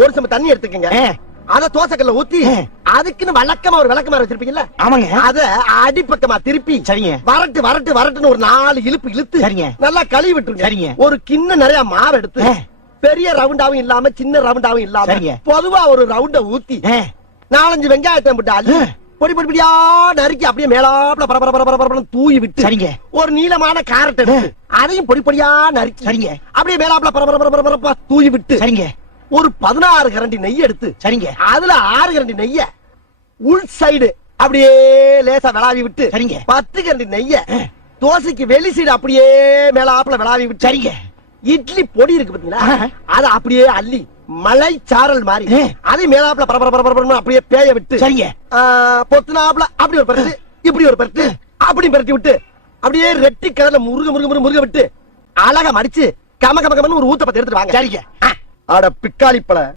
ஒரு சம தண்ணி எடுத்துக்கங்க. அத தோசைக்கல்ல ஊத்தி அதுக்குன்னு வழக்கமா ஒரு விளக்கமாறு வச்சிருப்பீங்கல்ல, ஆமாங்க, அத அடிப்பக்கமா திருப்பி சரிங்க, வரட்டு வரட்டு வரட்டுன்னு ஒரு 4 இழுப்பு இழுத்து சரிங்க, நல்லா கழுவி விட்டுருங்க. சரிங்க. ஒரு கிண்ண நிறைய மாவு எடுத்து பெரிய ரவுண்டாவும் இல்லாம சின்ன ரவுண்டாவும் இல்லாம பொதுவா ஒரு ரவுண்ட ஊத்தி 4-5 வெங்காயத்தை போட்டு அள்ளி பொடி பொடி பொடியா நறுக்கி அப்படியே மேலாப்ல பரபர தூவி விட்டு, சரிங்க, ஒரு நீளமான கேரட் எடுத்து அதையும் பொடி பொடியா நறுக்கி, சரிங்க, அப்படியே மேலாப்ல பரபர தூவி விட்டு, சரிங்க, ஒரு 16 கரண்டி நெய் எடுத்து, சரிங்க, அதுல 6 கரண்டி நெய்ய உள் சைடு அப்படியே லேசா விளாவி விட்டு, சரிங்க, 10 கரண்டி நெய்ய தோசைக்கு வெளி சைடு அப்படியே மேலாப்ல விளாவி விட்டு, சரிங்க, இட்லி பொடி இருக்கு பாத்தீங்களா, அத அப்படியே அள்ளி மலை சாரல் மாதிரி அதை மேலாப்ல பரபர அப்படியே பேய விட்டு, சரிங்க, பொத்துனாப்ல அப்படி ஒரு பரட்டு இப்படி ஒரு பரட்டு அப்படி பரட்டி விட்டு அப்படியே ரெட்டி கலர்ல முருக விட்டு அழகா மடிச்சு கம கம கமன்னு ஒரு ஊத்த பத்தி எடுத்துட்டு வாங்க. சரிங்க. அட பிக்காளி பழ